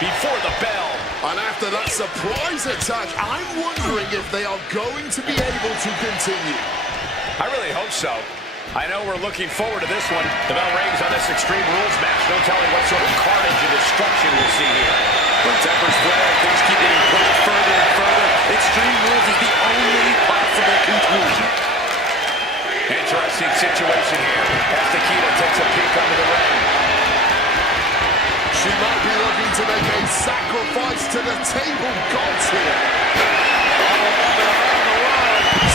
Before the bell. And after that surprise attack, I'm wondering if they are going to be able to continue. I really hope so. I know we're looking forward to this one. The bell rings on this Extreme Rules match. No telling what sort of carnage and destruction we'll see here. When tempers flare, things keep getting pushed further and further. Extreme Rules is the only possible conclusion. Interesting situation here as Nikita takes a peek under the ring. She might be looking to make a sacrifice to the table gods here.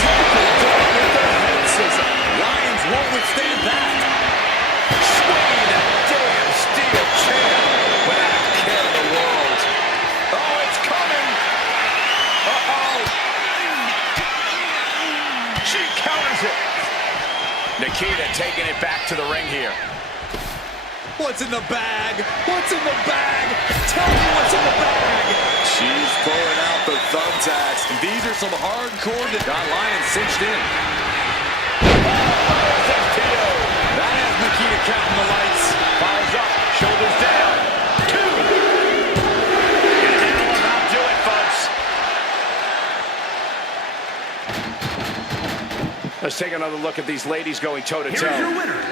Taken down with the head scissor. Lions won't withstand that. Swinging that damn steel chair without a care in the world. Oh, it's coming. Uh-oh. She counters it. Nikita taking it back to the ring here. What's in the bag? What's in the bag? Tell me what's in the bag. She's pulling out the thumbtacks. These are some hardcore that got Lions cinched in. That has Nikita counting the lights. Fires up, shoulders down. 2. And that'll about do it, folks. Let's take another look at these ladies going toe-to-toe. Here's your winner.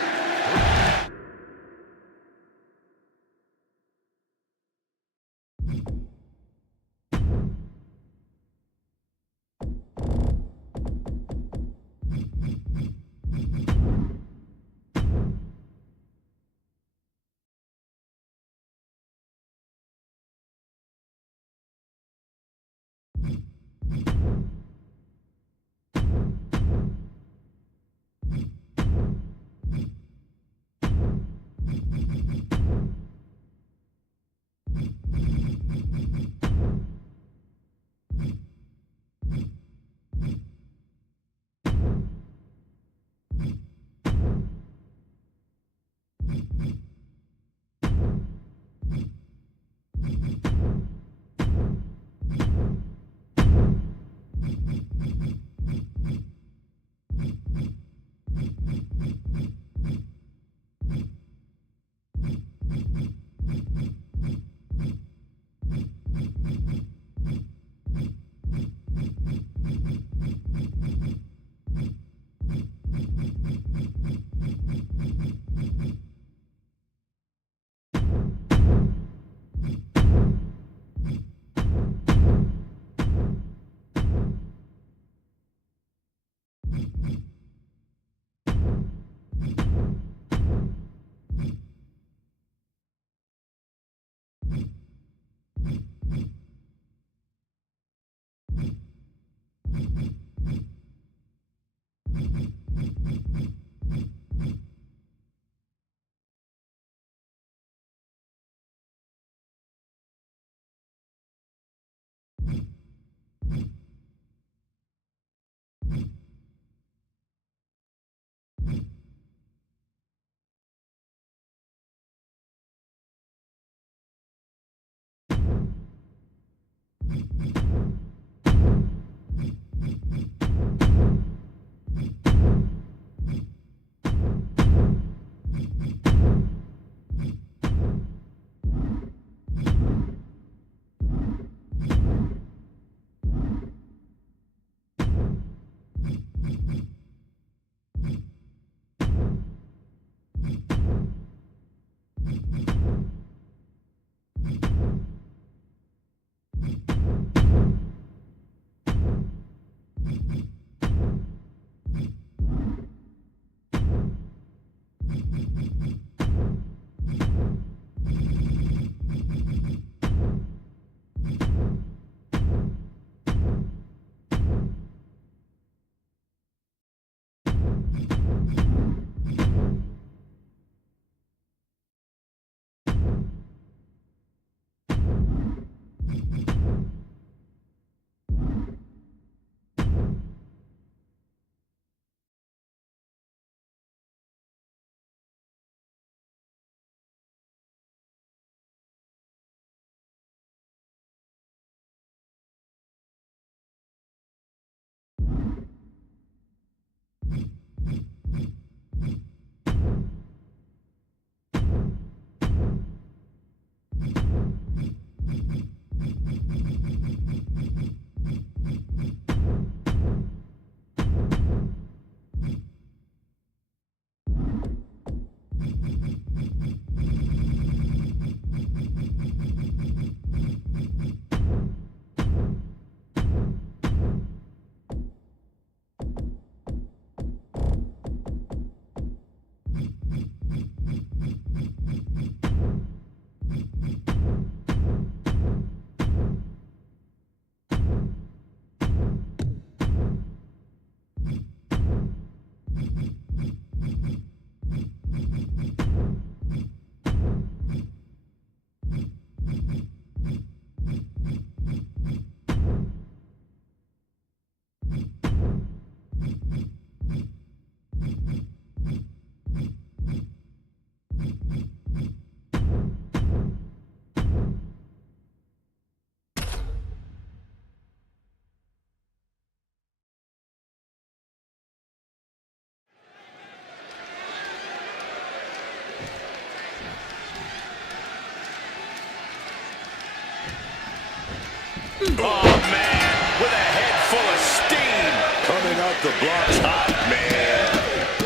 Oh, man, with a head full of steam. Coming out the blocks hot, man.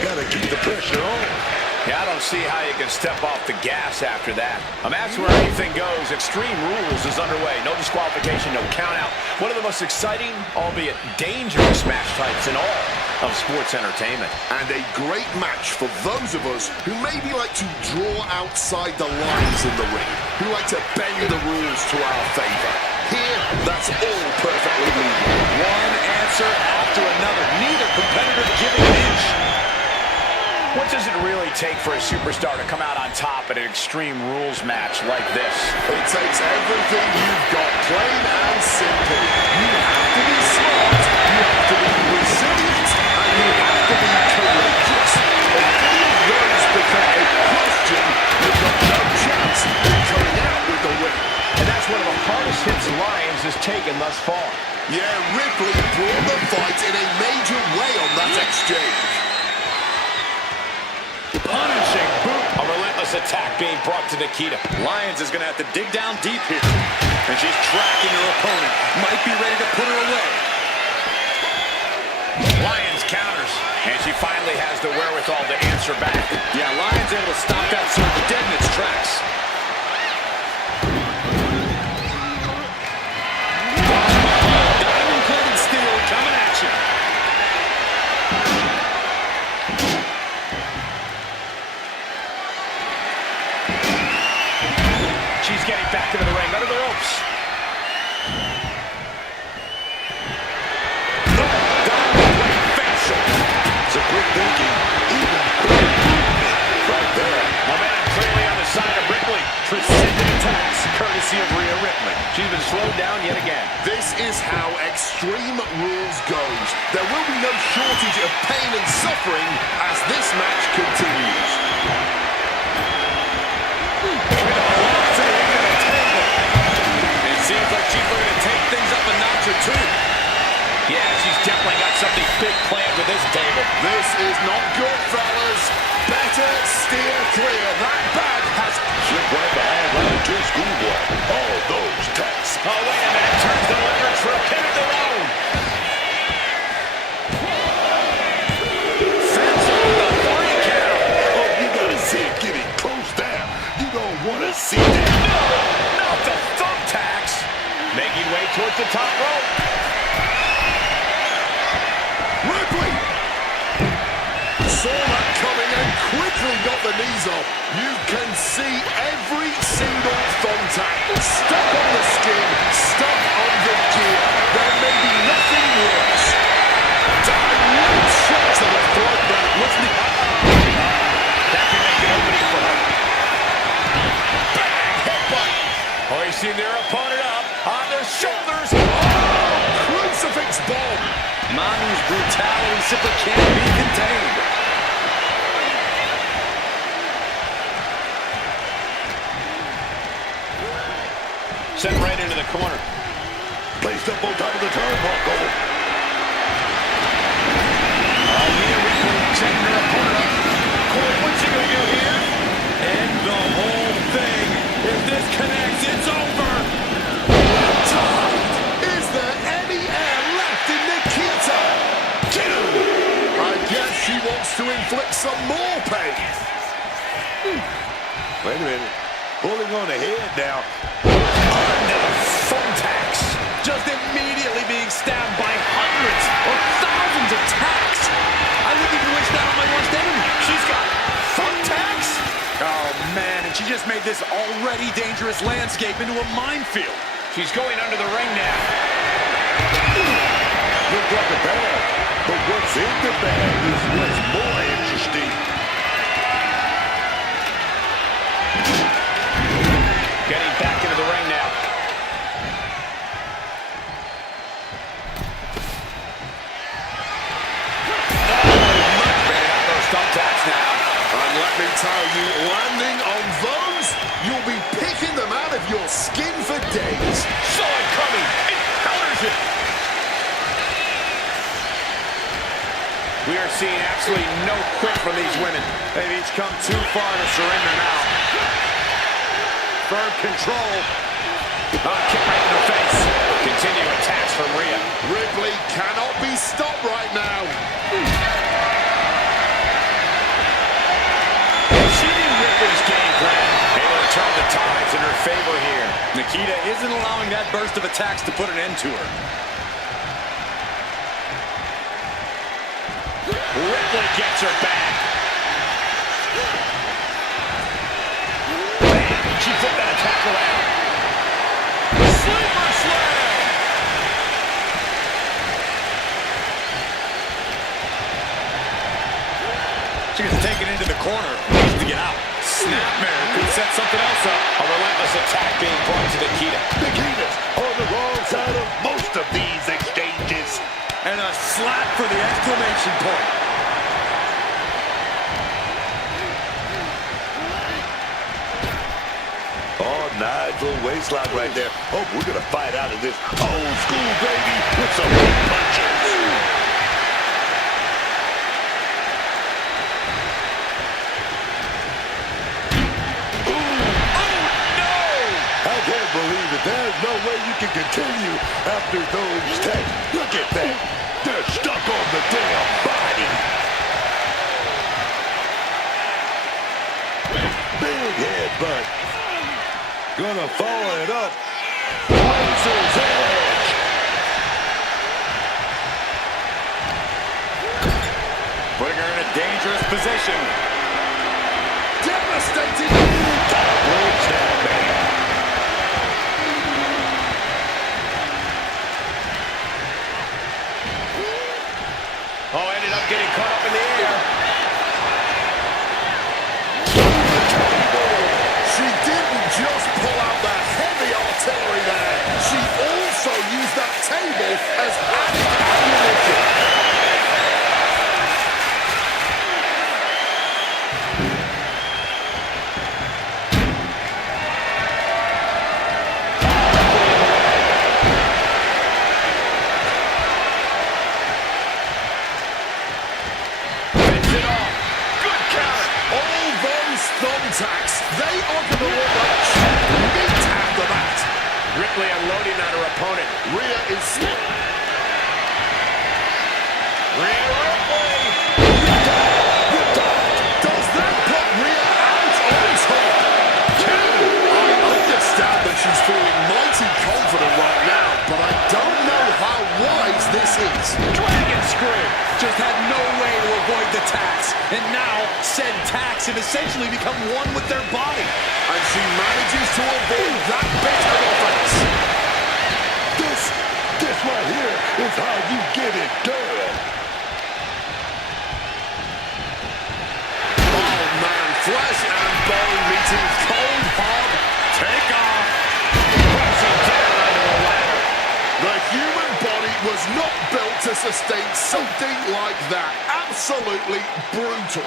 Gotta keep the pressure on. Yeah, I don't see how you can step off the gas after that. A match where anything goes. Extreme Rules is underway. No disqualification, no count out. One of the most exciting, albeit dangerous match types in all of sports entertainment. And a great match for those of us who maybe like to draw outside the lines in the ring, who like to bend the rules to our favor. Here, that's all perfectly legal. One answer after another. Neither competitor giving an inch. What does it really take for a superstar to come out on top at an Extreme Rules match like this? It takes everything you've got, plain and simple. You have to be smart, you have to be resilient, and you have to be courageous. If any of those become a question, you've got no chance in coming out with the win. And that's one of the hardest hits Lyons has taken thus far. Yeah, Ripley brought the fight in a major way on that exchange. Punishing boot. A relentless attack being brought to Nikita. Lyons is going to have to dig down deep here. And she's tracking her opponent. Might be ready to put her away. Lyons counters. And she finally has the wherewithal to answer back. Yeah, Lyons able to stop that surge dead in its tracks. Diamond-plated steel coming at you. She's getting back into the ring, under the ropes. Facial. It's a quick thinking. Even quick right there. Momentum clearly on the side of Ripley. Precision attacks, courtesy of Rhea Ripley. She's been slowed down yet again. This is how Extreme Rules goes. There will be no shortage of pain and suffering as this match continues. Seems like she's looking to take things up a notch or two. Yeah, she's definitely got something big planned with this table. This is not good, fellas. Better steer clear. That bag has... Slip right behind like a good schoolboy. All those tacks. Oh, wait a minute. Turns the leverage for a pin of their own. Fence on the 3 count. Oh, you gotta see it getting close down. You don't want to see that. No, not the thumbtacks. Making way towards the top rope. Ripley! Saw that coming and quickly got the knees off. You can see every single thumbtack. Stuck on the skin, stuck on the gear. There may be nothing worse. Direct shot to the throat, but it was the... That can make an opening for her. Bang! Headbutt. Hoisting their opponent up on their shoulders. Oh, crucifix bomb. Manu's brutality simply can't be contained. Sent right into the corner. Placed up on top of the turnbuckle. Rhea Ripley setting her opponent up. Corey, what's he going to do here? And the whole thing. If this connects, it's over. Is there any air left in Nikita? I guess she wants to inflict some more pain. Wait a minute. Pulling on the head now. Thumbtacks. Just immediately being stabbed by hundreds or thousands of tacks. I wouldn't even wish that on my worst enemy. She's got thumbtacks? Oh, man, and she just made this already dangerous landscape into a minefield. She's going under the ring now. Looks like a bag. But what's in the bag is what's more interesting. Getting back into the ring now. Those thumbtacks now. And let me tell you, landing on those, you'll be picking them out of your skin for days. Saw it coming. It counters it. We are seeing absolutely no quit from these women. They've each come too far to surrender now. Firm control. Kick right in the face. Continue. attacks from Rhea. Ripley cannot be stopped right now. She knew Ripley's game plan. Able to turn the tides in her favor here. Nikita isn't allowing that burst of attacks to put an end to her. Ripley gets her back. Bam! She flipped that attack around. Sleeper slam! She gets taken into the corner. Needs to get out. Snapmare could set something else up. A relentless attack being brought to Nikita. Nikita's on the wrong side of most of these exchanges. And a slap for the exclamation point. Oh, nice little waistlock right there. Oh, we're going to fight out of this old school, baby, with some big punches. I can't believe it. There's no way you can continue after those tags. Look at that. They're stuck on the damn body. Big headbutt. Gonna follow it up. Razor's edge. Putting her in a dangerous position. Devastating. Roach that man. Oh, ended up getting caught up in the air. She didn't just pull out that heavy artillery there. She also used that table as added ammunition. Fends it off. Good counter. All those thumbtacks, they are going to look like meat after that. Ripley unloading on her opponent. Rhea is... Rhea Ripley. Does that put Rhea out on top? I understand that she's feeling mighty confident right now, but I don't know how wise this is. Dragon screw. Just had no way to avoid the tacks. And now, said tacks have essentially become one with their body. And she manages to avoid that bit of offense. This right here is how you get it done. Oh man, flesh and bone meeting cold hard. Take off. Pressing down onto the ladder. The human body was not built to sustain something like that. Absolutely brutal.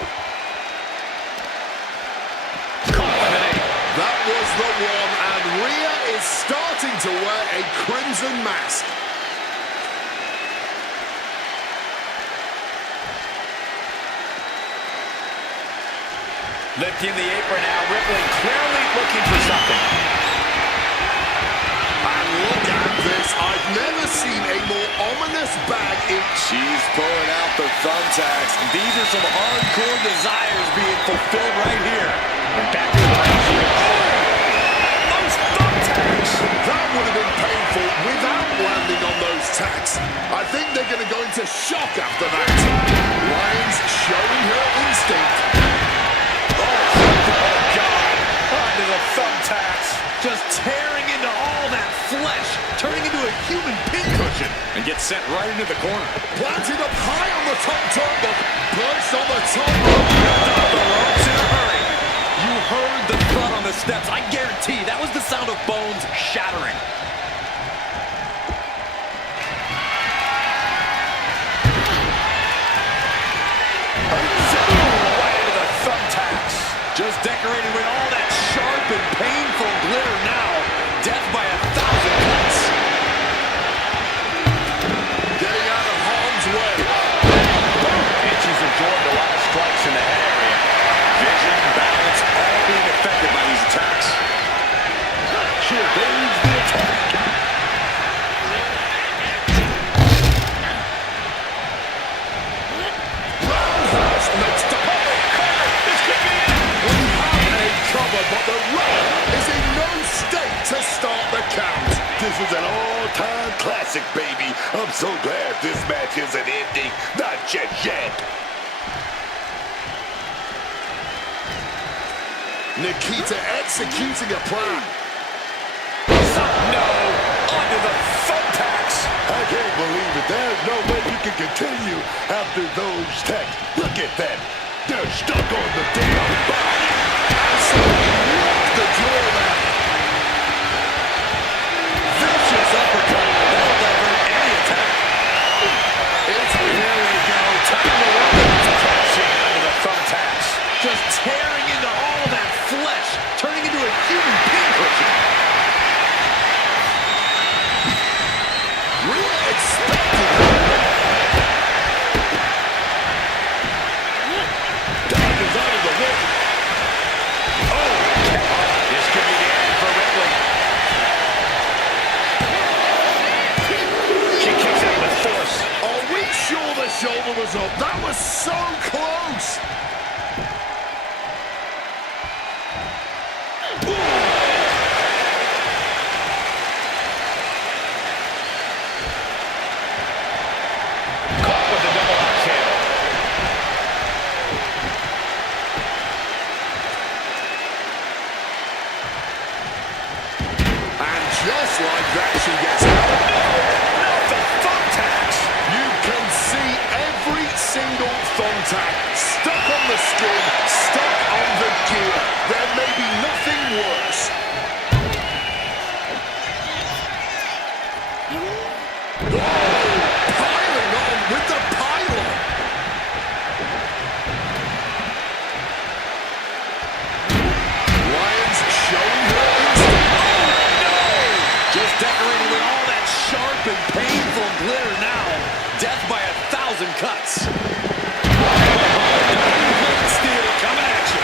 That was the one, and Rhea is starting to wear a crimson mask. Lifting the apron now. Ripley clearly looking for something. And look at this. I've never seen a more ominous bag in... She's pulling out the thumbtacks. These are some hardcore desires being fulfilled right here. And back to the ring she goes. Those thumbtacks. That would have been painful without landing on those tacks. I think they're going to go into shock after that. Lyons showing her instinct. Oh, God. Onto the thumbtacks. Just tearing into all that flesh, turning into a human pincushion, and gets sent right into the corner. Planted up high on the top turnbuckle. Perched on the top rope. Off the ropes in a hurry. You heard the thud on the steps. I guarantee that was the sound of bones shattering. Right into the thumbtacks. Just decorated with all that sharp and painful glitter now. Death by 1,000 cuts. Getting out of harm's way. And she's absorbed a lot of strikes in the head area. Vision, balance, all being affected by these attacks. She evades the attack. is an all-time classic, baby. I'm so glad this match isn't ending. Not just yet. Nikita executing a plan. No, onto the thumbtacks. I can't believe it. There's no way you can continue after those tacks. Look at that. They're stuck on the damn body. Absolutely locked the jaw there. Vicious uppercut. That'll divert any attack. Here we go. Time to run it. Crashing under the thumbtacks. Just tearing into all that flesh, turning into a human pincushion. Rhea expected that. Dodges out of the way. Oh, this could be the end for Ripley. She kicks out with force. Are we sure the shoulder was up? That was so close. Caught with the double axe handle. And just like that, she gets out. Not the thumbtacks. You can see every single thumbtack stuck on the skin, stuck on the gear. There may be nothing worse. Oh, piling on with the pylon. Lyons showing her instinct. Just decorating with all that sharp and painful glitter now. Death by 1,000 cuts. Steel coming at you.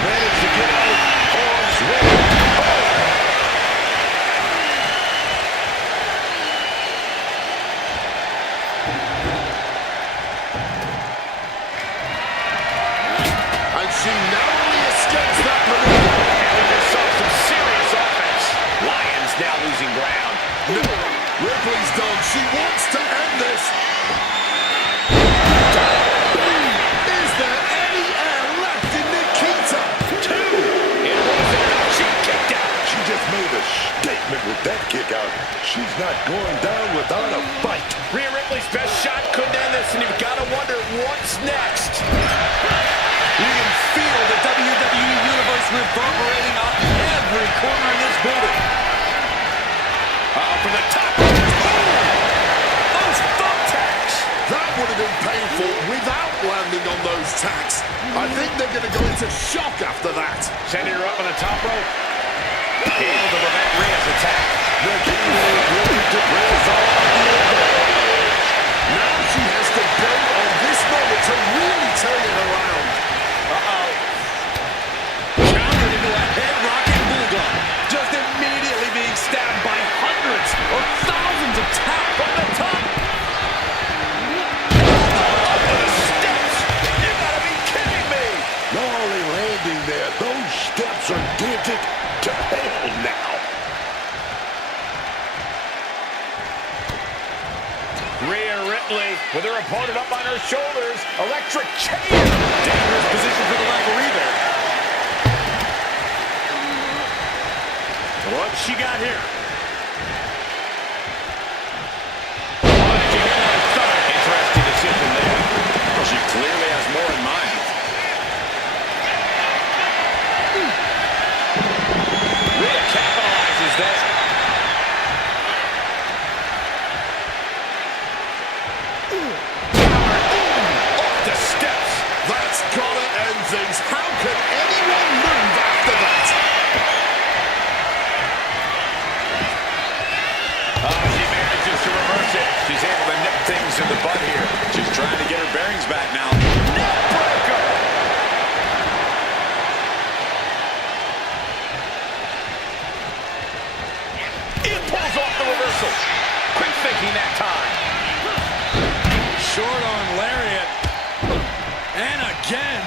Managed to get out of harm's way. And she narrowly escapes that maneuver. And we just saw some serious offense. Lions now losing ground. No, Ripley's done. She wants to end this. Is there any air left in Nikita? Two. It wasn't enough. She kicked out. She just made a statement with that kick out. She's not going down without a fight. Rhea Ripley's best shot couldn't end this, and you've got to wonder what's next. You can feel the WWE Universe reverberating off every corner in this building. From the top. Those thumbtacks. That would have been painful without landing on those tacks. I think they're going to go into shock after that. Sending her up on the top rope. Able to prevent Rhea's attack. The game is really to resolve the advantage. Now she has to build on this moment to really turn it around. Countered into a head-rocking bulldog. Just immediately being stabbed by hundreds or thousands of taps from the top. Up to the steps. You gotta be kidding me. Not only landing there, those steps are dented to hell now. Rhea Ripley with her opponent up on her shoulders. Electric chair. Dangerous position for the referee there. What she got here? Oh, did you hear that thud? Interesting decision there. Well, she clearly has more in mind. Rhea capitalizes there. Off the steps. That's gotta end things. How can anyone move after that? She manages to reverse it. She's able to nip things in the bud here. She's trying to get her bearings back now. Neckbreaker. It pulls off the reversal. Quick thinking that time. Short arm lariat. And again.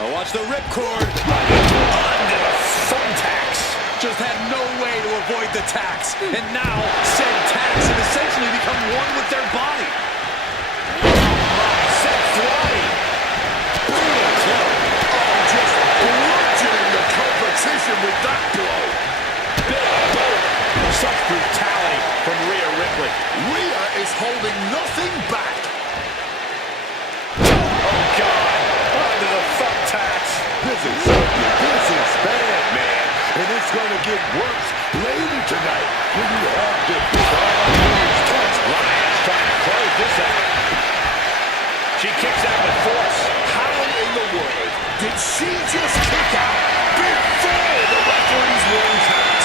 Oh, watch the ripcord. Under the thumb had no way to avoid the tax. And now, said tax have essentially become one with their body. Set flying. Brutal club. Oh, just bludgeoning the competition with that blow. Big boom. Such brutality from Rhea Ripley. Rhea is holding nothing back. Oh, God. Onto the thumbtacks. This is ugly. This is bad, man. And it's going to get worse later tonight when you have to put all those touch. Lyons trying to close this out. She kicks out with force. How in the world did she just kick out before the referee's warning tapped?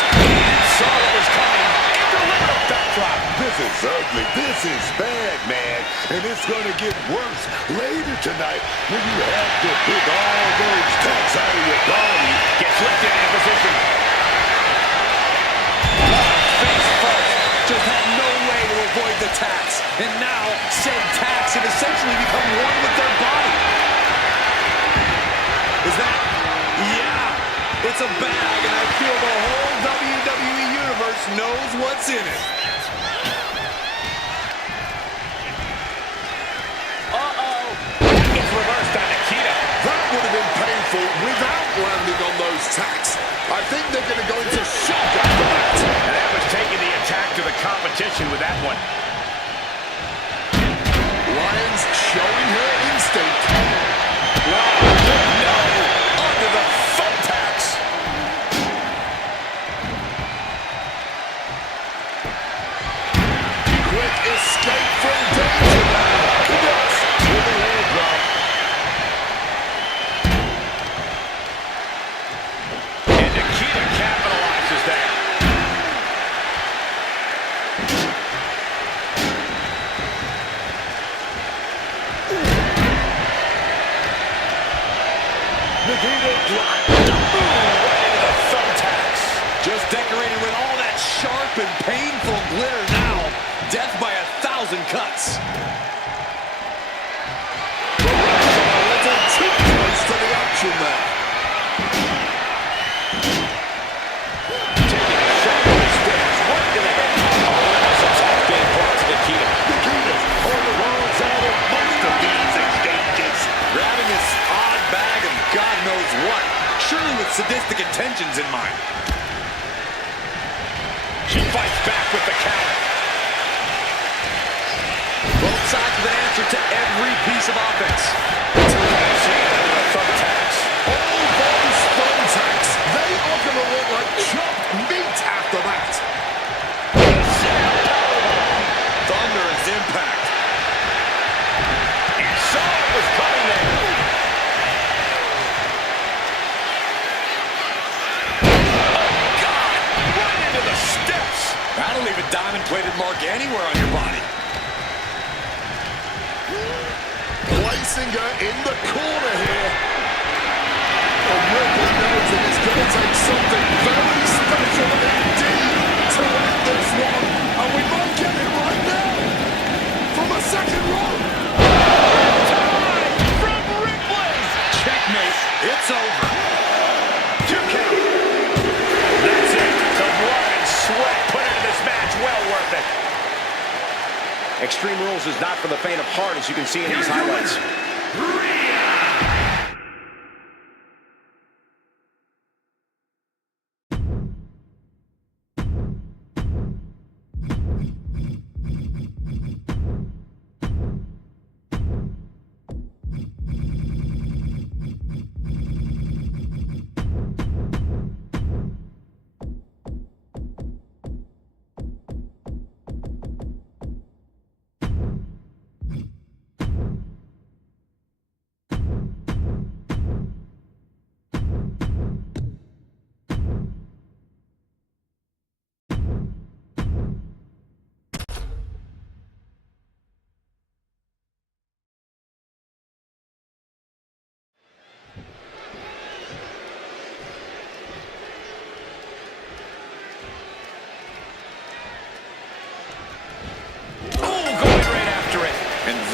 Saw what was coming and delivered a backdrop. This is ugly. This is bad, man. And it's going to get worse later tonight when you have to pick all those touch out of your body. Gets lifted into position. Face first, just had no way to avoid the tax. And now, said tax have essentially become one with their body. Is that? Yeah, it's a bag, and I feel the whole WWE Universe knows what's in it. Uh-oh. It's reversed on Nikita. That would have been painful without landing on those tacks. I think they're going to go into shock after that. And that was taking the attack to the competition with that one. Lyons showing her instinct. Wow. No. Under the thumbtacks. Quick escape from danger now. Connects with a leg drop. And Nikita capitalizes there. Nikita dropped. Right into the thumbtacks. Just decorated with all that sharp and painful glitter now. Death by 1,000 cuts. A little too close to the action there. Taking a shot with his stairs. Right to the head. Oh, that was attack being brought to Nikita. Nikita's on the wrong side of most of these exchanges. Grabbing this odd bag of God knows what. Surely with sadistic intentions in mind. She fights back with the counter. Both sides with an answer to every piece of offense. She under the thumbtacks. All those thumbtacks, they are going to look like chopped meat after that. Thunderous impact. You saw it was coming there. Oh, God. Right into the steps. That'll leave a diamond-plated mark anywhere on your body. Placing her in the corner here. And Ripley knows that it's going to take something very special indeed to win this one. And we might get it right now. From the second row. From Ripley. Checkmate. It's over. 2 count. That's it. The blood and sweat put into this match. Well worth it. Extreme Rules is not for the faint of heart, as you can see in these highlights.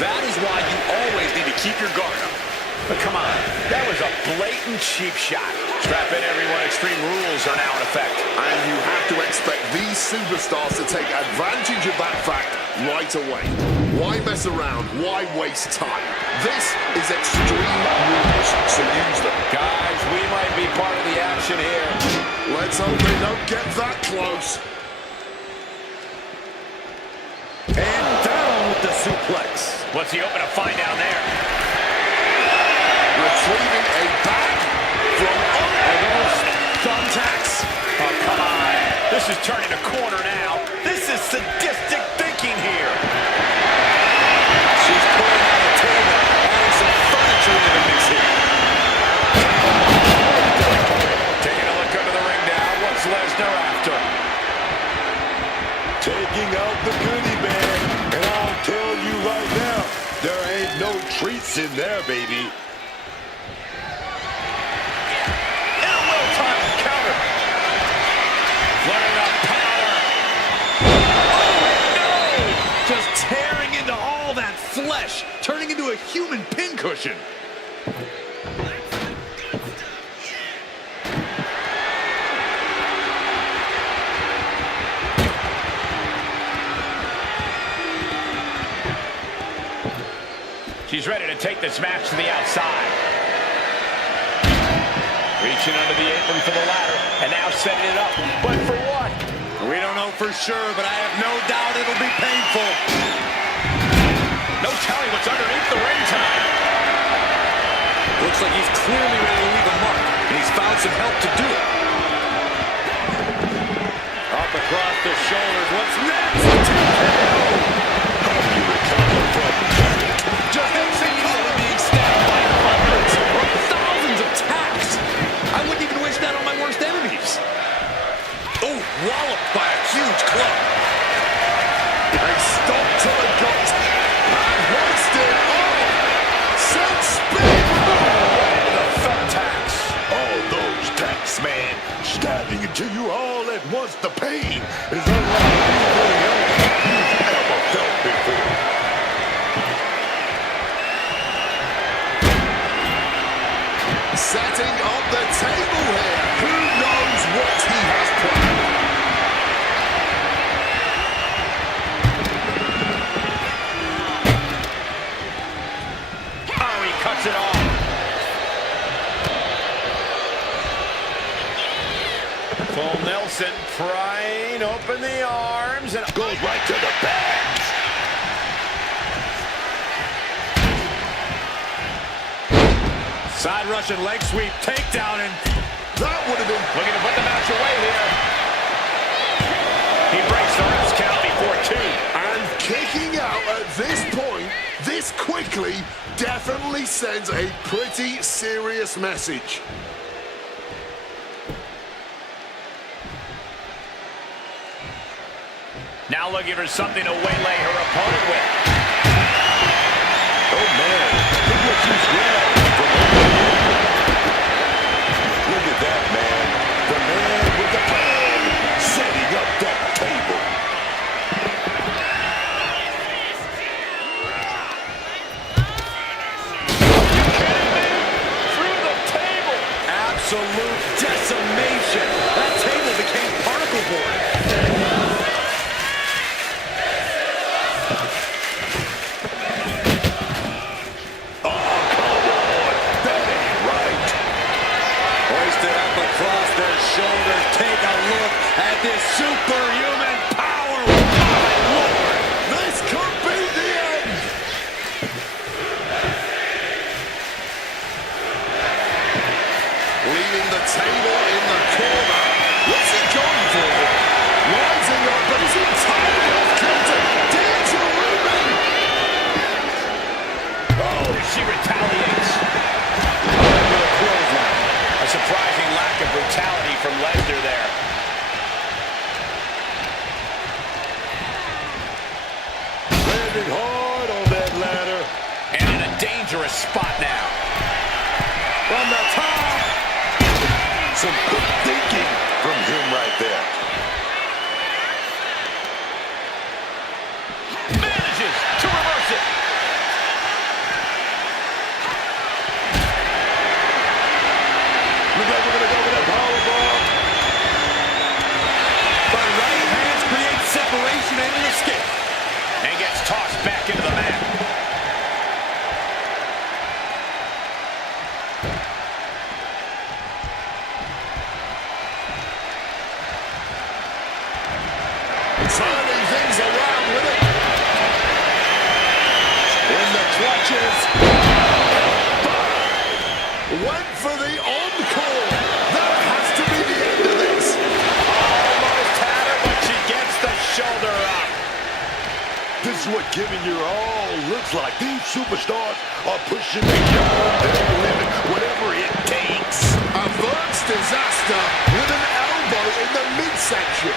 That is why you always need to keep your guard up. But come on, that was a blatant cheap shot. Strap in, everyone. Extreme rules are now in effect. And you have to expect these superstars to take advantage of that fact right away. Why mess around? Why waste time? This is Extreme Rules, so use them. Guys, we might be part of the action here. Let's hope they don't get that close. And down with the suplex. What's he open to find down there? Retrieving a back from those thumbtacks. Oh, come on. This is turning a corner now. This is sadistic thinking here. She's pulling out a table, adding some furniture into the mix here. Taking a look under the ring now. What's Lesnar after? Taking out the goodie bag. And I'll tell you right now, there ain't no treats in there, baby. And a well-timed counter. Flaring up power. Oh, no! Just tearing into all that flesh, turning into a human pincushion. She's ready to take this match to the outside. Reaching under the apron for the ladder, and now setting it up. But for what? We don't know for sure, but I have no doubt it'll be painful. No telling what's underneath the ring tonight. Looks like he's clearly ready to leave a mark, and he's found some help to do it. Up across the shoulders. What's next? Just easily being stabbed by hundreds or thousands of tacks. I wouldn't even wish that on my worst enemies. Oh, walloped by a huge club. a stop to the gut. And hoisted on. Set spin. The thumbtacks. All those tacks, man. Stabbing into you all at once. The pain is unlike anything else you've ever felt before. Setting up the table here. Who knows what he has planned? Oh, he cuts it off. Full Nelson prying open the arms and Goes right to the back. Side Russian leg sweep, takedown, and That would have been... looking to put the match away here. He breaks the ref's count before two. And kicking out at this point, this quickly, definitely sends a pretty serious message. Now looking for something to waylay her opponent with. Oh, man. Look what she's grabbed. Look at that, man. The man with the plan. Setting up that table. Through the table. absolute decimation. That table became particle board. Hoisted up across their shoulders. Take a look at this superhuman power. My Lord. This could be the end. Leaving the table in the corner. What's he going for? Rising up, but he's entirely off kilter. Danger Ruben. Oh, she retaliates. A surprising lack of brutality from Lesnar there. Landing hard on that ladder. And in a dangerous spot now. From the top. Some quick thinking from him right there. Manages to reverse it. Looks like we're going to go clutches. Went for the encore. That has to be the end of this. Almost had her, but she gets the shoulder up. This is what giving your all looks like. These superstars are pushing beyond their limit, whatever it takes. Averts disaster with an elbow in the midsection.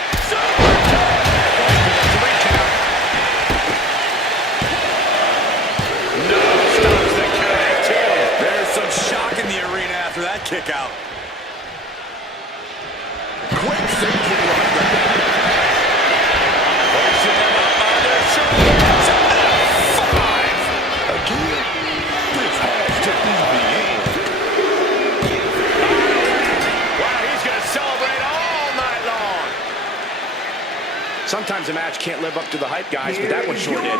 No, stops the count, too. There's some shock in the arena after that kick out. Quick thinking right there. Pushing him up on their shoulders. 5. Again, this has to be the end. Wow, he's going to celebrate all night long. Sometimes a match can't live up to the hype, guys, but that one sure did.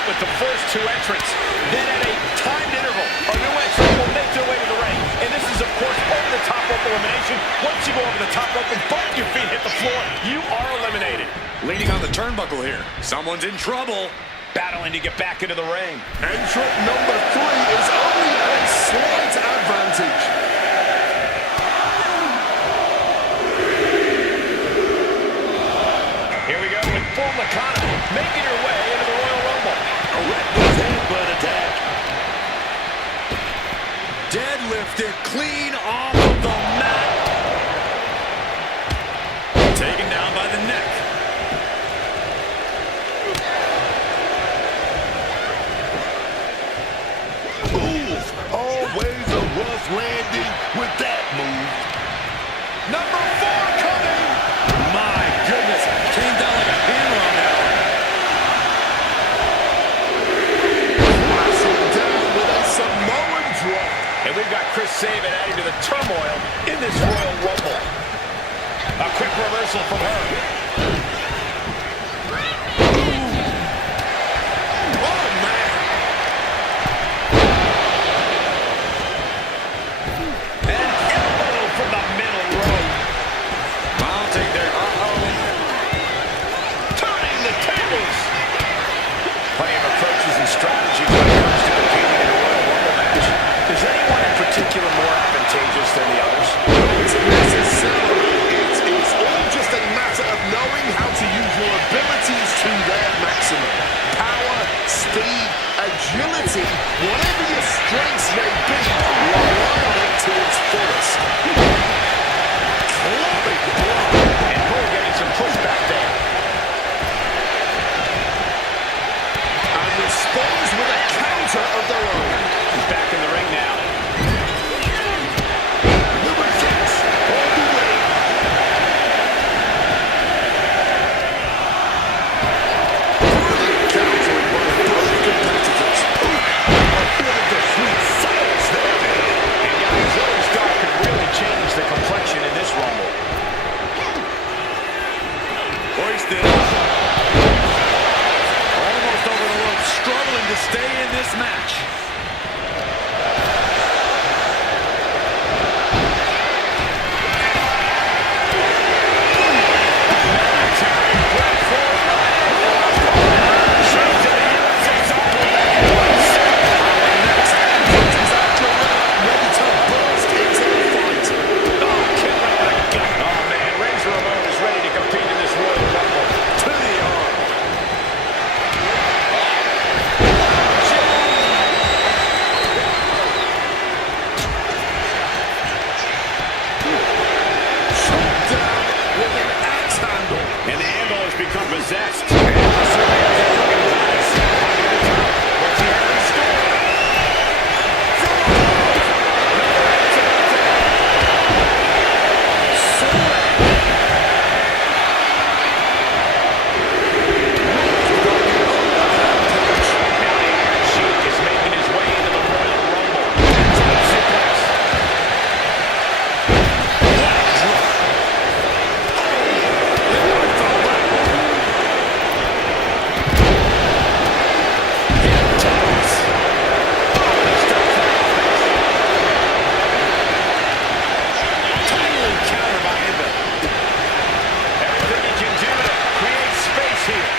out with the first two entrants. Then at a timed interval, a new entrant will make their way to the ring. And this is, of course, over-the-top rope elimination. Once you go over the top rope and both your feet hit the floor, you are eliminated. Leaning on the turnbuckle here. Someone's in trouble. Battling to get back into the ring. Entrant number 3 is only at a slight advantage. Here we go with Bull Nakano making her way into the Royal Rumble. A reckless headbutt attack. Deadlifted clean off of the mat. Taken down by the neck. Ooh, always a rough landing with that move. Number 4 coming. My goodness, came down like a hammer on that one. Crashing down with a Samoan drop. And we've got Chris Sabin adding to the turmoil in this Royal Rumble. A quick reversal from her. Oh, man. An elbow from the middle rope. Mounting there. Turning the tables. Plenty of approaches and strategies when it comes to competing in a Royal Rumble match. Is anyone in particular more advantageous than the others? Not necessarily. It is all just a matter of knowing how to use your abilities to their maximum. Power, speed, agility, whatever your strengths may be, rely on it to its fullest. Clubbing blow. And Bull getting some pushback there. And responds with a counter of their own. He's back in the ring now. Number 6, all the way. Brilliant countering by both competitors. A bit of the sweet science there. And guys, Zoe's Stark could really change the complexion in this Rumble. Hoisted. Almost over the rope, struggling to stay in this match. Ready to burst into the fight. Oh, man, Razor Ramon is ready to compete in this Royal Rumble. To the arm. Chopped down with an axe handle. And the angle has become possessed. And the surveyors are looking at this. What's he have in store? Now the Iron Sheik is making his way into the Royal Rumble. Suplex. Timely counter by Inda. Everything he can do to create space here.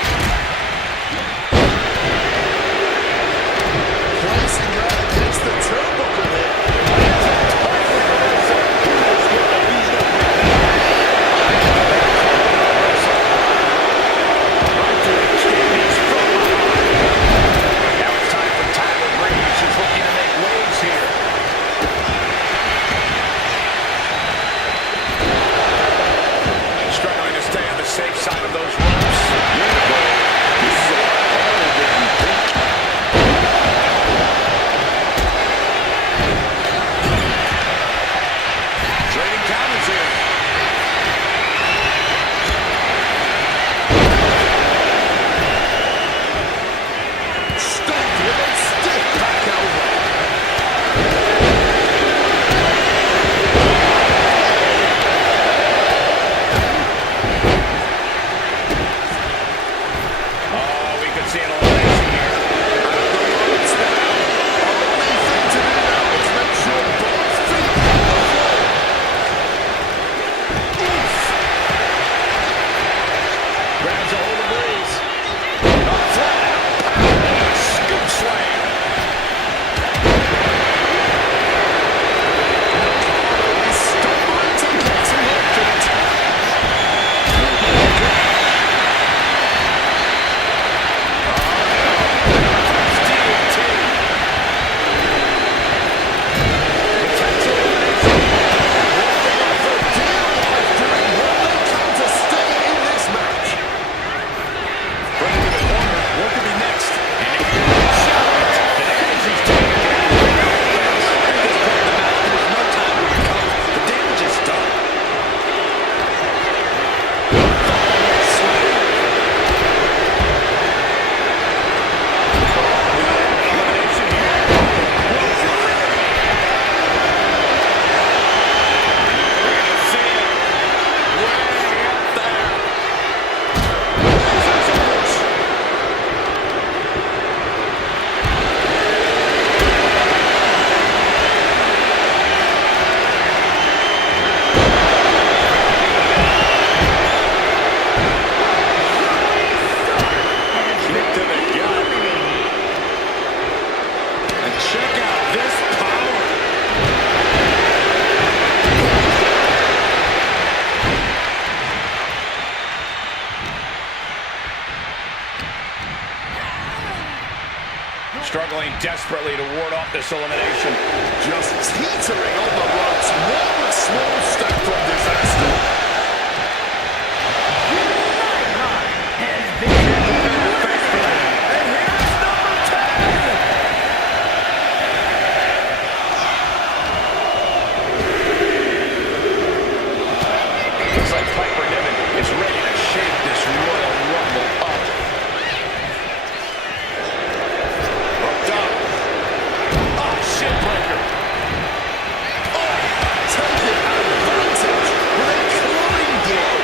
Placing that against the turnbuckle here. Now it's time for Tyler Breeze, who's looking to make waves here. Struggling to stay on the safe side of those ropes. Trading counters here. Stopped with a stiff back elbow. Oh, we could see an elimination here. Struggling desperately to ward off this elimination. Just teetering on the ropes. One small step from disaster. Looks like Piper Niven is ready to shake this Royal Rumble up. Hooked up. Oh, shit breaker. Oh, taking advantage with a clubbing blow.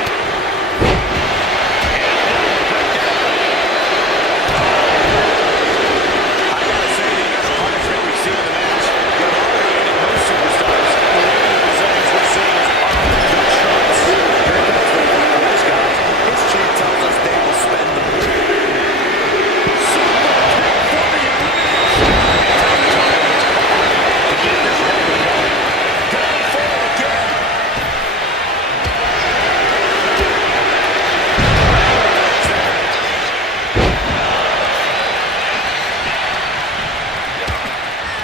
I gotta say, the other punishment we've seen in the match, but already most superstars, the way the results we're seeing is off the charts. Here comes the one of those guys. History tells us they will spend the super kick for the elimination. To get this Rumble going. Going for it again.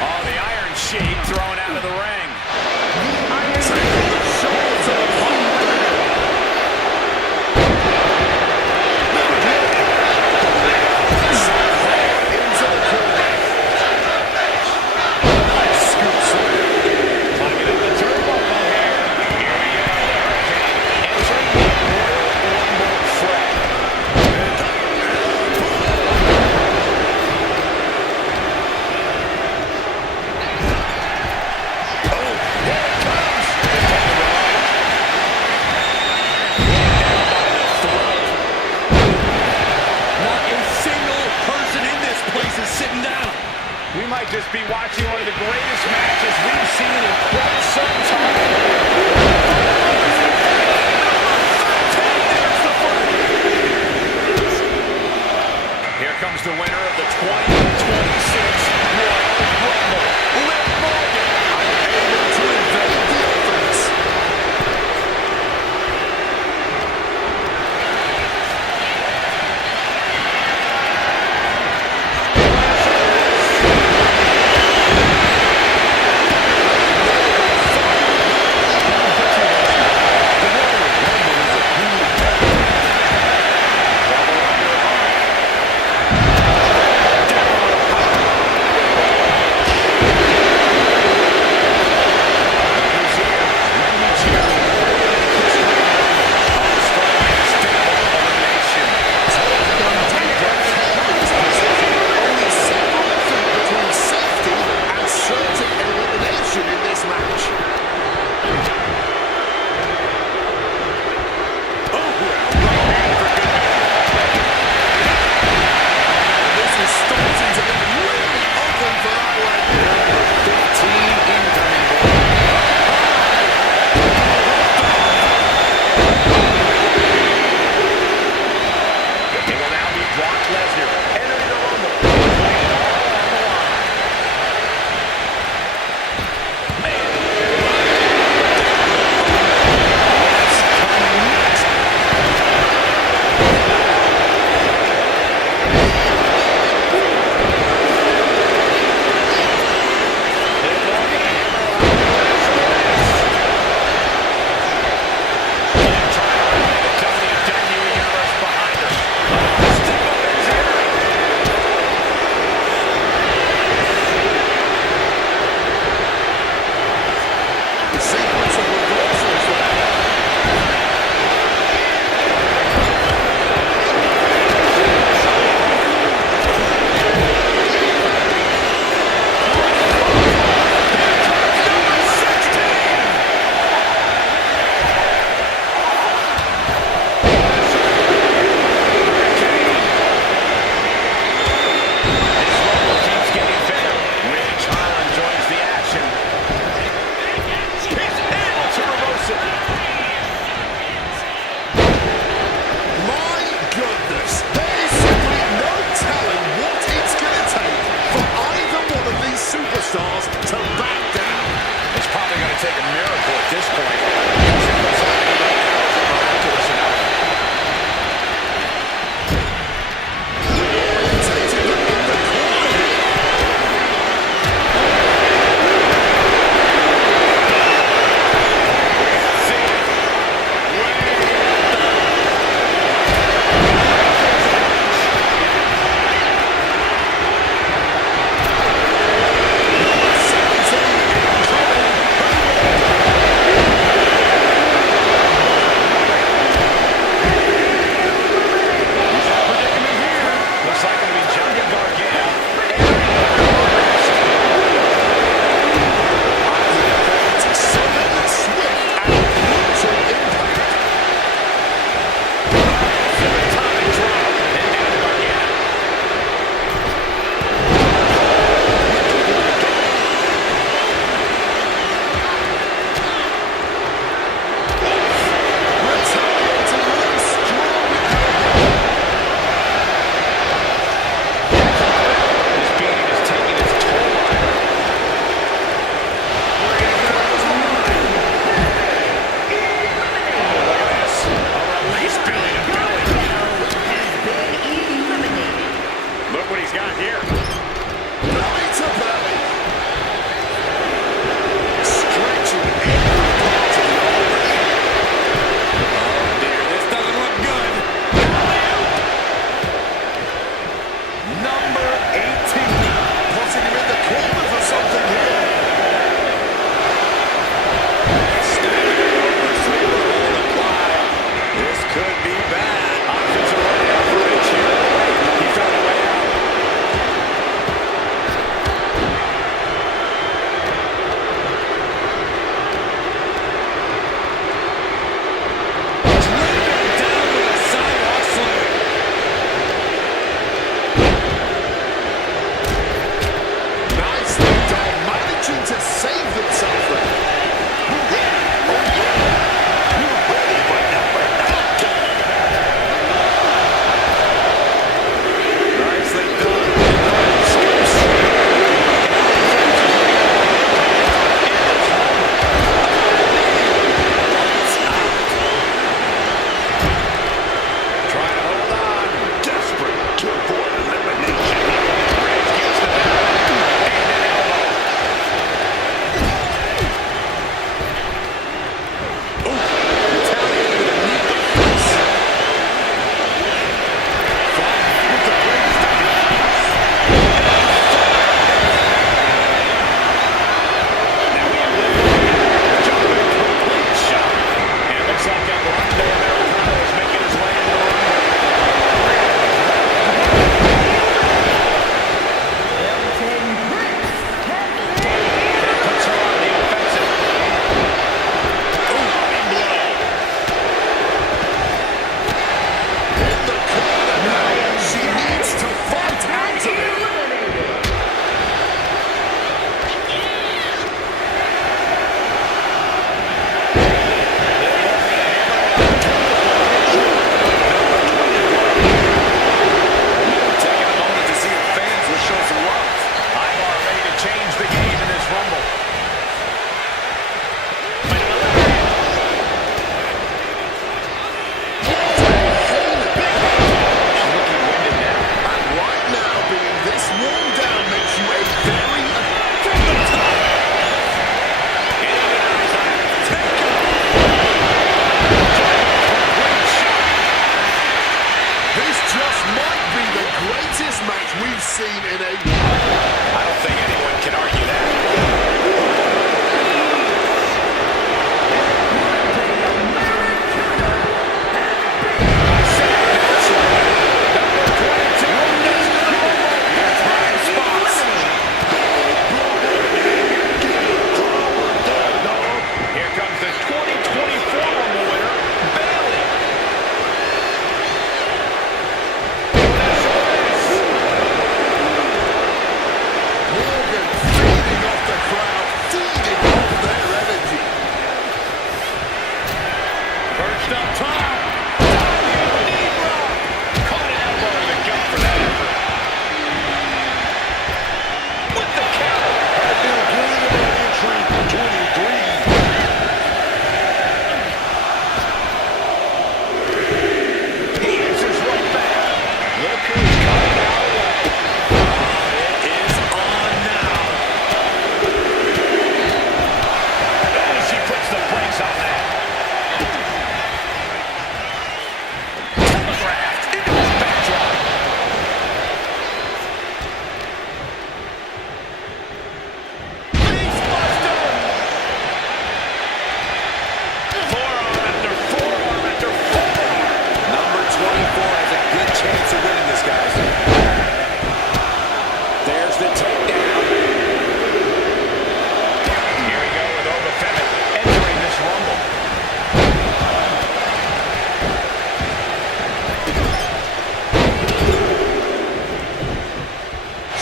Oh, the Iron Sheik thrown out of the ring. Taking the shoulders of Heartbreaker. Into the corner. Nice scoop slam. Climbing up the turnbuckle here. Here we go. Entering the Royal Rumble fray. Not a single person in this place is sitting down. We might just be watching one of the greatest matches we've seen in quite some time. Here comes the winner of the 2026 Royal Rumble, Liv Morgan. Able to invade the offense. Only several feet between safety and certain elimination in this match. This is starting to get really open for that leg. Number 15 incoming, boy. It will now be Brock Lesnar entering the Rumble. Playing it all on the line. WWE Universe behind her. Step up is here. The sequence of reversals there. This Rumble keeps getting better. Ridge Holland joins the action. He's able to reverse it. My goodness, there is simply no telling what it's going to take for either one of these superstars to back down. It's probably going to take a miracle at this point. Because it looks like the right now is miraculous enough. Rotating in the corner here.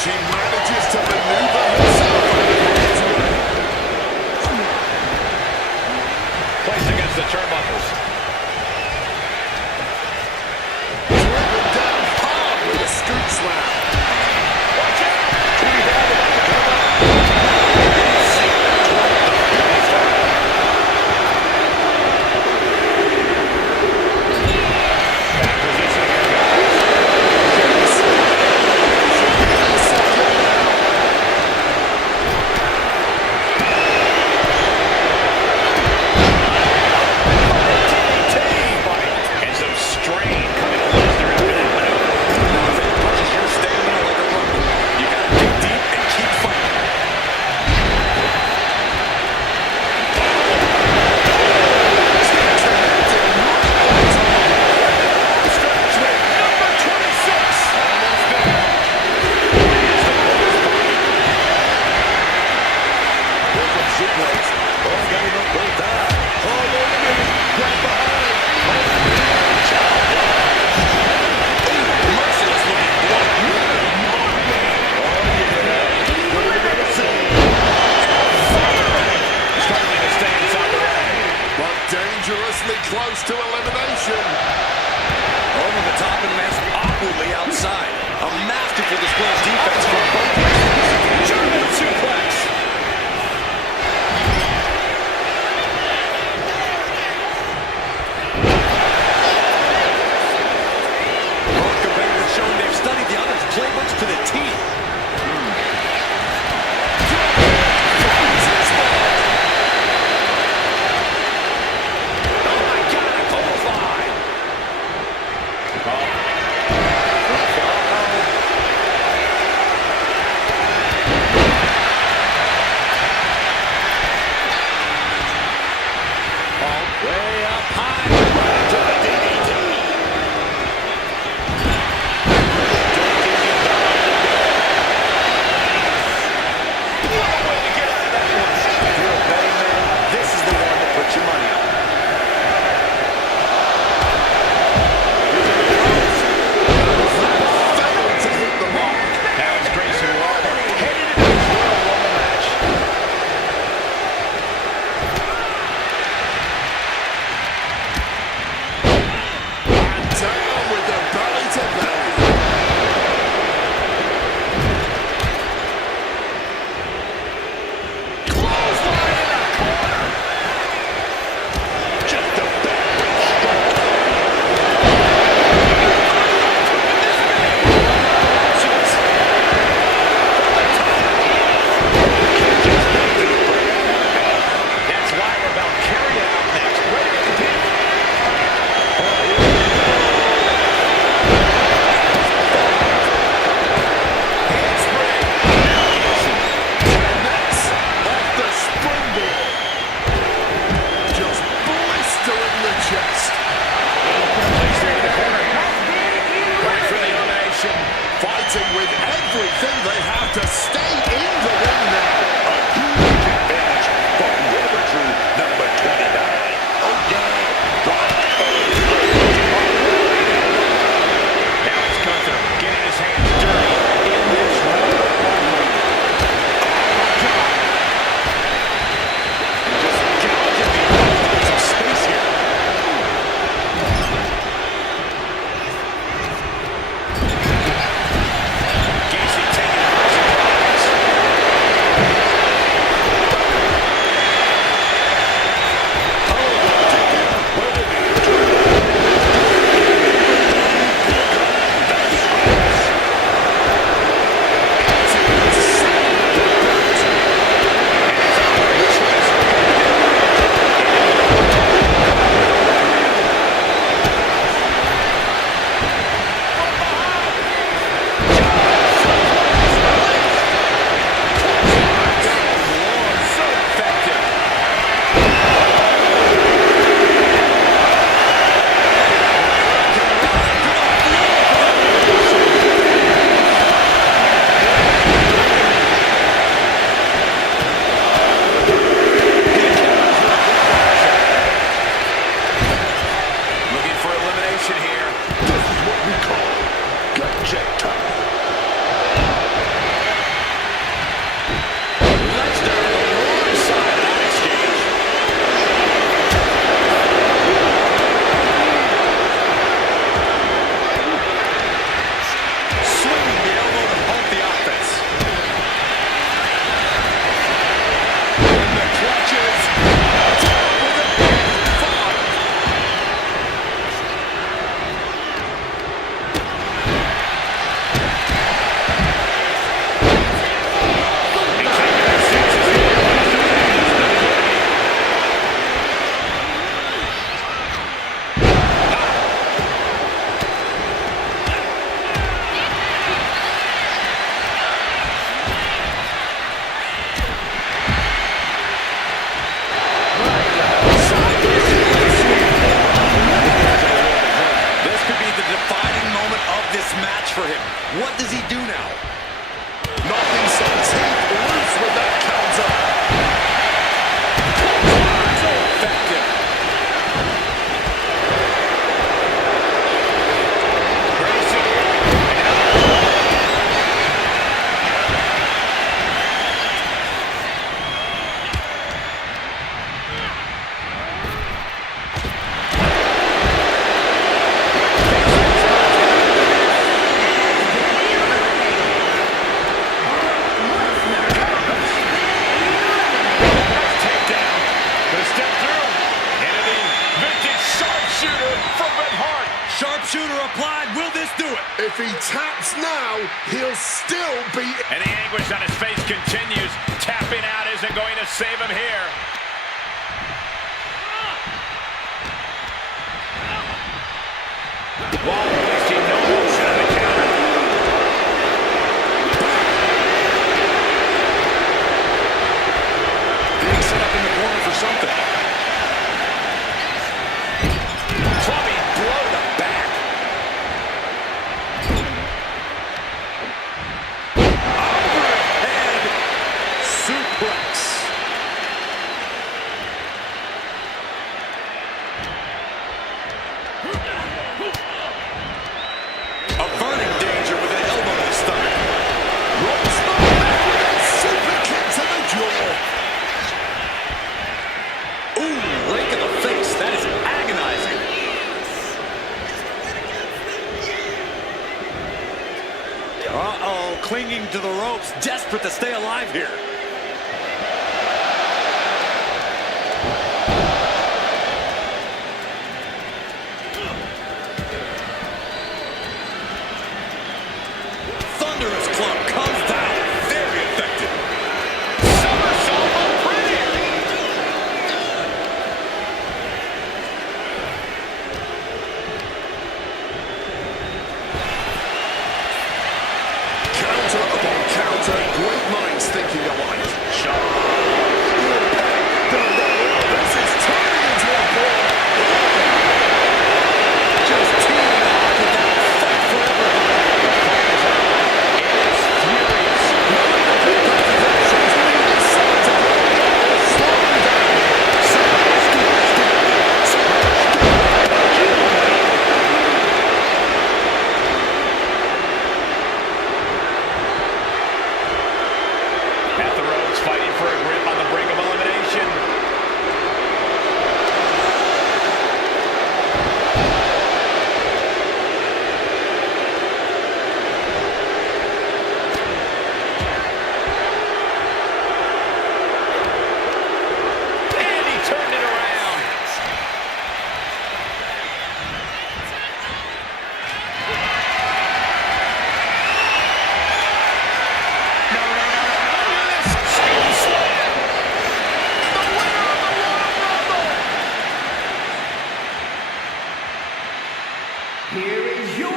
She manages to maneuver herself out of harm's way. Placed against the turnbuckles. Driven down hard with a scoop slam. Watch out! And some strain coming to Lesnar after that maneuver. If it pushes your stamina like a rope, you got to dig deep and keep fighting. Stretch with number 26. Almost there. Lands the boy's body. Broken suplex. Oh, got him up both times. Oh, wait a minute. Right behind. Merciless looking blow. Struggling to stay inside the ring. But dangerously close to elimination. Over the top and lands awkwardly outside. A masterful display of defense from both wrestlers. German suplex. Both competitors showing they've studied the other's playbooks to the teeth. Oh my God, a clothesline. If he taps now, he'll still be... And the anguish on his face continues. Tapping out isn't going to save him here. Wall wasting no motion on the counter. Being set up in the corner for something. Clubbing blow to back. Overhead suplex. Averting danger with an elbow to the stomach. Roll's not back with a super kick to the jaw. Ooh, rake in the face. That is agonizing. Uh-oh, clinging to the ropes, desperate to stay alive here. Thunderous club comes down. Very effective. Somersault on Pretty. Counter upon counter. Great minds thinking alike. This is turning into a brawl. Just teeing off with that fight forever. At the ropes, fighting for a grip on the brink of elimination. And he turned it around. Here is your...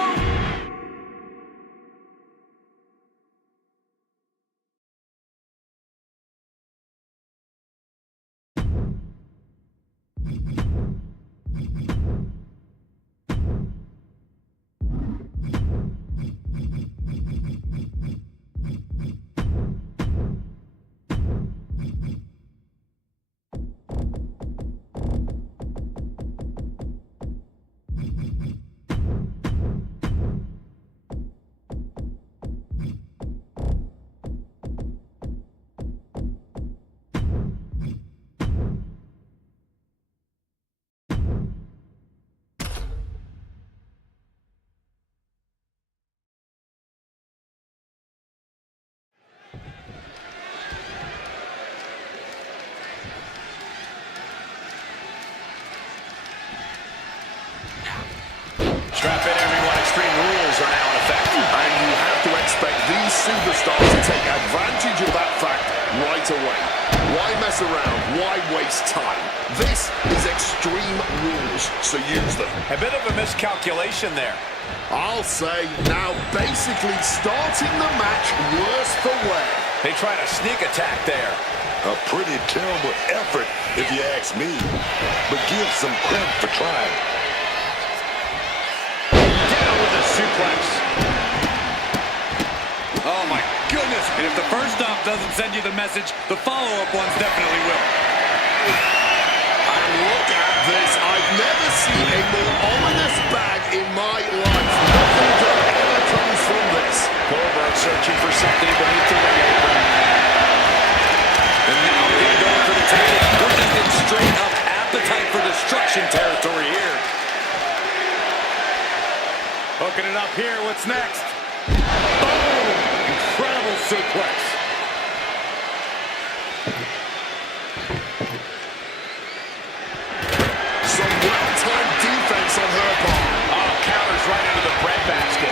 Strap in, everyone. Extreme rules are now in effect. And you have to expect these superstars to take advantage of that fact right away. Why mess around? Why waste time? This is Extreme Rules, so use them. A bit of a miscalculation there. I'll say now basically starting the match worse for wear. They tried a sneak attack there. A pretty terrible effort, if you ask me. But give some credit for trying. Down with a suplex. Oh my goodness. And if the first stop doesn't send you the message, the follow-up ones definitely will. And look at this. I've never seen a more ominous bag in my life. Nothing good ever comes from this. Goldberg searching for something beneath the ring apron. And now again going for the table. We're just in straight up appetite for destruction territory here. Hooking it up here. What's next? Boom! Incredible suplex. Some well-timed defense on her part. Oh, counters right into the breadbasket.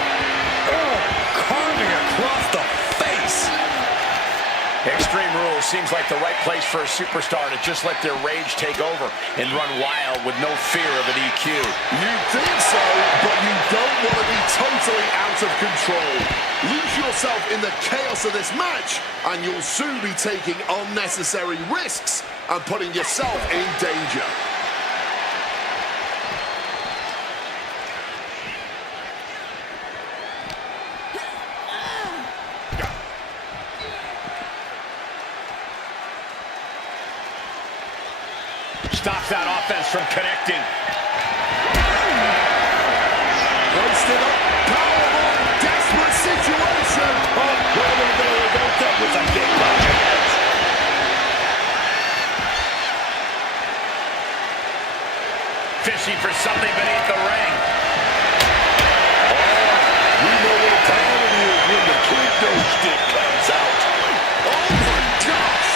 Extreme Rules seems like the right place for a superstar to just let their rage take over and run wild with no fear of an EQ. You think so, but you don't want to be totally out of control. Lose yourself in the chaos of this match, and you'll soon be taking unnecessary risks and putting yourself in danger. Stops that offense from connecting. Hoisted up, powerbomb, desperate situation. Oh, that was a big punch. Fishing for something beneath the ring. We know what time it is when the kendo stick comes out. Oh my gosh!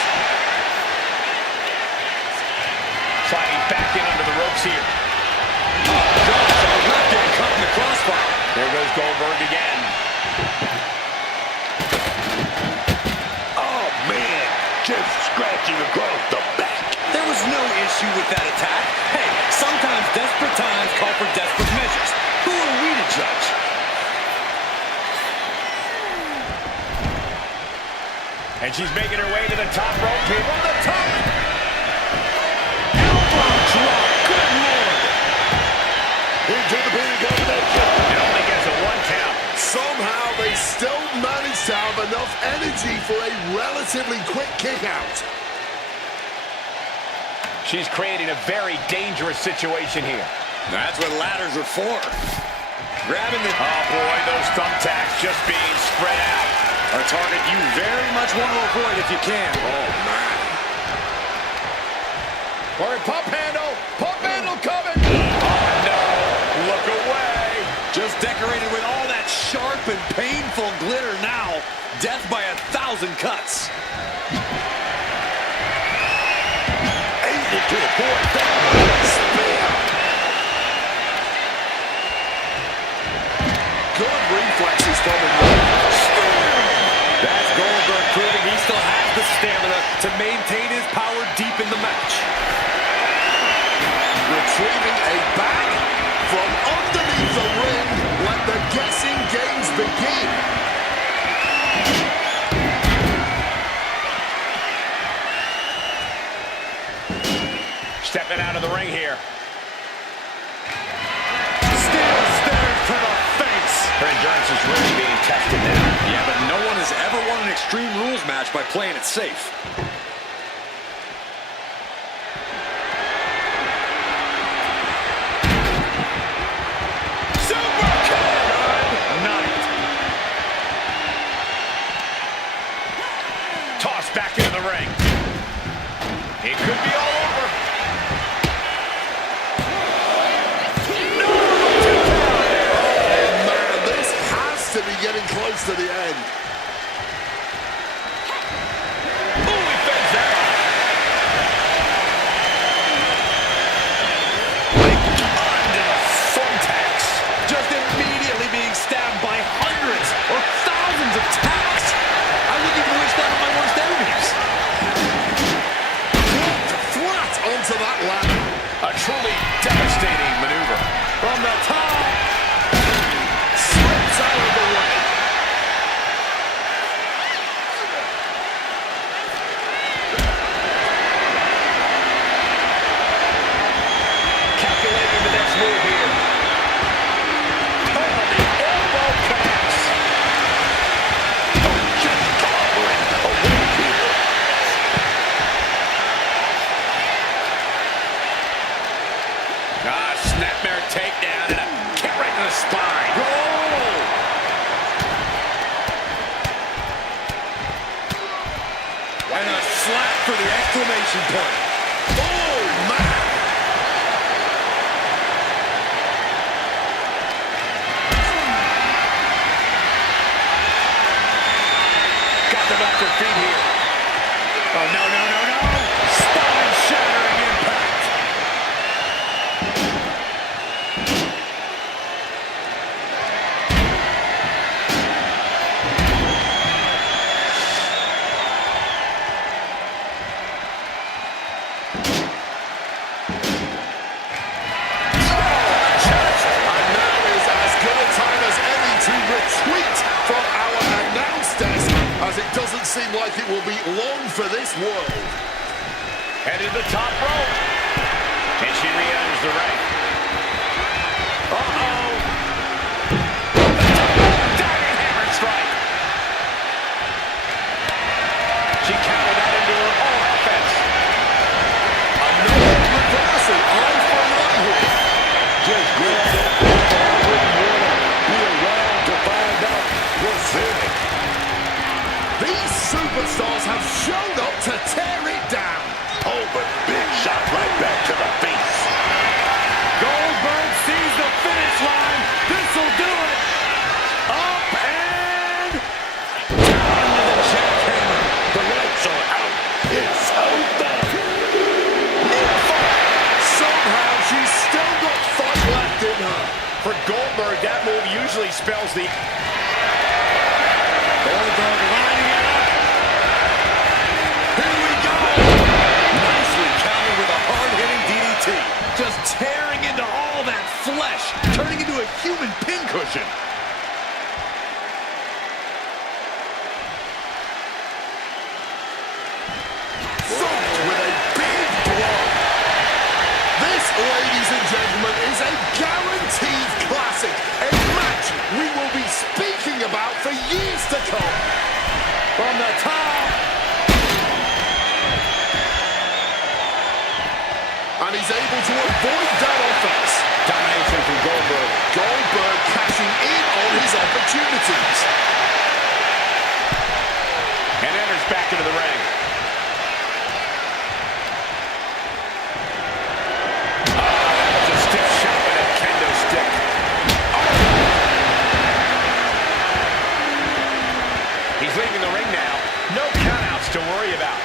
Sliding back in under the ropes here. Oh, gosh, a left hand caught in the crossfire. There goes Goldberg again. Oh, man. Just scratching across the back. There was no issue with that attack. Hey, sometimes desperate times call for desperate measures. Who are we to judge? And she's making her way to the top rope. People at the top. Elbow drop. Good Lord. Into the big combination. It only gets a 1 count. Somehow they still manage to have enough energy for a relatively quick kick out. She's creating a very dangerous situation here. That's what ladders are for. Grabbing the... Oh, boy, those thumbtacks just being spread out. A target you very much want to avoid if you can. Oh, man. All right, pump handle coming. Oh, no, look away. Just decorated with all that sharp and painful glitter now. Death by 1,000 cuts. Able to avoid that. Spear. Good reflexes from him. That's Goldberg proving he still has the stamina to maintain his power deep in the match. Retrieving a bag from underneath the ring. Let the guessing games begin. Stepping out of the ring here. Steel stairs to the face. Her endurance is really being tested now. Yeah, but no one has ever won an Extreme Rules match by playing it safe. Super kick! Good night. Tossed back into the ring. It could be all over. Man, this has to be getting close to the end. Ooh, he fends that off. Under the thumbtacks. Just immediately being stabbed by hundreds or thousands of tacks. I wouldn't even wish that on my worst enemies. Flat onto that ladder. A truly devastating maneuver. From the top. Slips out of the way. Calculating the next move here. Oh, the elbow connects. Just covering away here. Snapmare takedown and a kick right to the spine. And a slap for the exclamation point. Oh, man. Got them off their feet here. Oh, no, no, no, no. Spine-shattering impact. seem like it will be long for this world. Headed to the top rope. And she re-enters the ring. Uh-oh. Diving hammer strike. She countered that into her own offense. Another reversal. Eye for an eye here. Just grab that ball. I wouldn't want to be around to find out what's in it. These superstars have shown up to tear it down. Oh, but big shot right back to the face. Goldberg sees the finish line. This'll do it. Up and down to the jackhammer. The lights are out. It's over. Somehow she's still got fight left in her. For Goldberg, that move usually spells the... Goldberg lining it up. Here we go. Nicely countered with a hard-hitting DDT. Just tearing into all that flesh, turning into a human pincushion. Thumped with a big blow. This, ladies and gentlemen, is a guaranteed classic. A match we will be speaking about for years to come. From the top. And he's able to avoid that offense. Domination from Goldberg. Goldberg cashing in on his opportunities. And enters back into the ring. That's a stiff shot with that kendo stick. He's leaving the ring now. No countouts to worry about.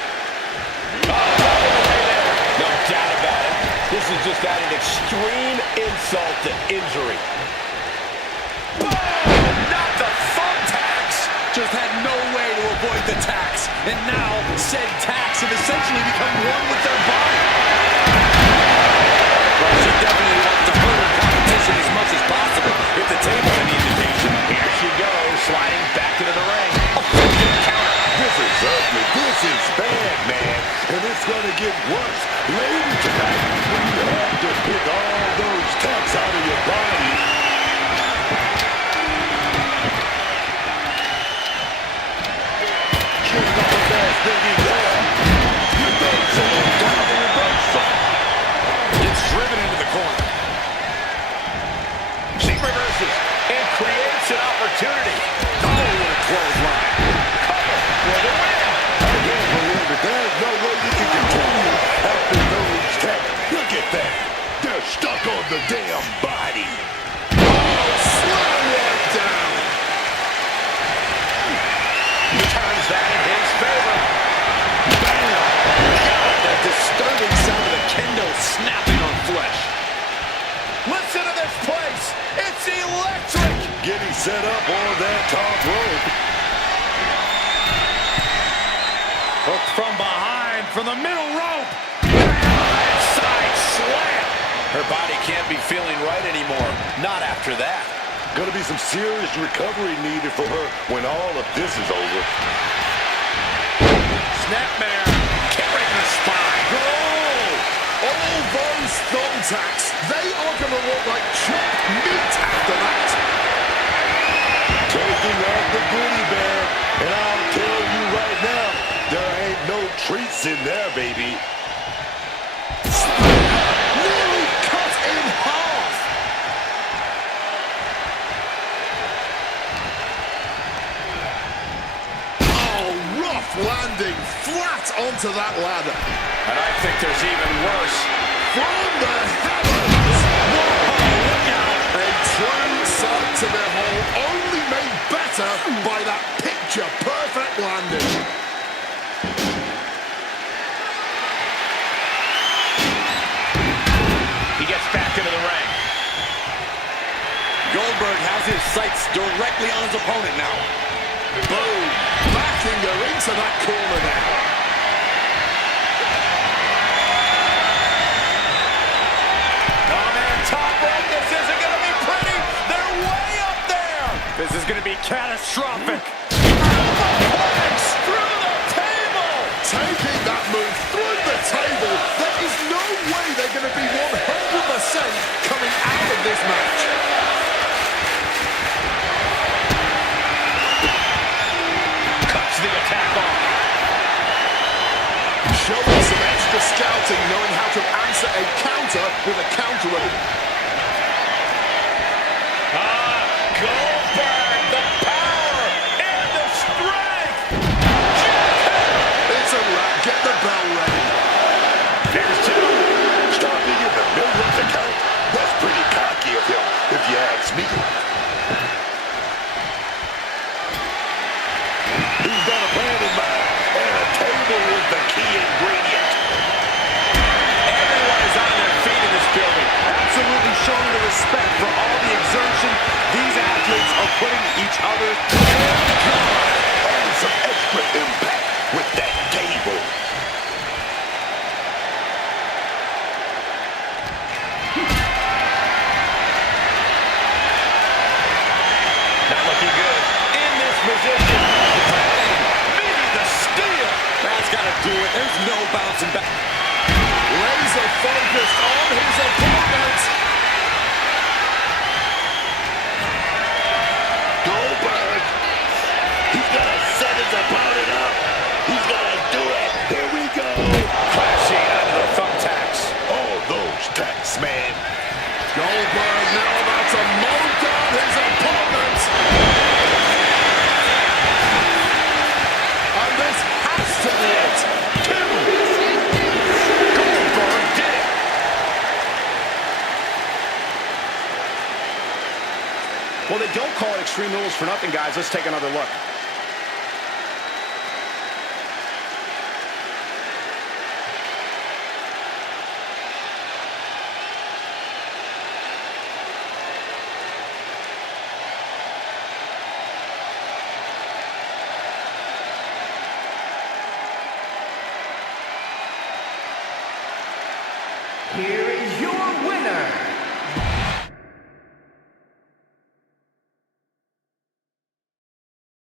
No doubt about it. This is just adding extreme insult to injury. Boom! Not the thumbtacks. Just had no way to avoid the tax. And now, said tax have essentially become one with their body. Well, she definitely wants to hurt her competition as much as possible. If the table's any indication. Here she goes, sliding back into the ring. A full counter. This is ugly. This is bad, man. And it's going to get worse later tonight when you have to pick all those tacks out of your body. Getting off a fast thinking there. Reversal. Down the reversal. Gets driven into the corner. She reverses and creates an opportunity. Oh, what a clothesline. Cover for the win. I can't believe it. There's no way you can continue after those tacks. Look at that. They're stuck on the damn body. Slow right down. Turns that in his favor. God, that disturbing sound of the kendo snapping on flesh. Listen to this place. It's electric. Getting set up on that top rope. Hooked from behind, from the middle rope. Side slam. Her body can't be feeling right anymore. Not after that. Gonna be some serious recovery needed for her when all of this is over. Snapmare, carrying the spine. All those thumbtacks, they are going to look like chopped meat after that. Taking out the goodie bag, and I'll tell you right now, there ain't no treats in there, baby. Nearly cut in half. Oh, rough landing flat onto that ladder. And I think there's even worse. From the heavens. Whoa, look out. A true sight to behold, only made better by that picture-perfect landing. He gets back into the ring. Goldberg has his sights directly on his opponent now. Boom. Backing her into that corner now. Oh, man, top rope. This isn't going to be pretty. They're way up there. This is going to be catastrophic. Elbow flex through making that move through the table. There is no way they're going to be 100% coming out of this match. Cuts the attack off. Showing some extra scouting, knowing how to answer a counter with a counter. Goldberg, the power and the strength. It's a wrap. Get the bell ready. Here's two. Starting in the middle of the count. That's pretty cocky of him, if you ask me. He's got a plan in mind, and a table is the key ingredient. Everyone is on their feet in this building. Absolutely showing the respect for all the exertion these athletes are putting each other. And some extra impact with that table. Not looking good. In this position. Maybe the steal. That's got to do it. There's no bouncing back. Laser focused on his opponent. Goldberg. He's got to set his opponent up. He's got to do it. Here we go. Crashing onto the thumbtacks. All those tacks, man. Goldberg now about to mow down his opponent. And this has to be it. Goldberg did it. Well, they don't call it Extreme Rules for nothing, guys. Let's take another look. Here is your winner,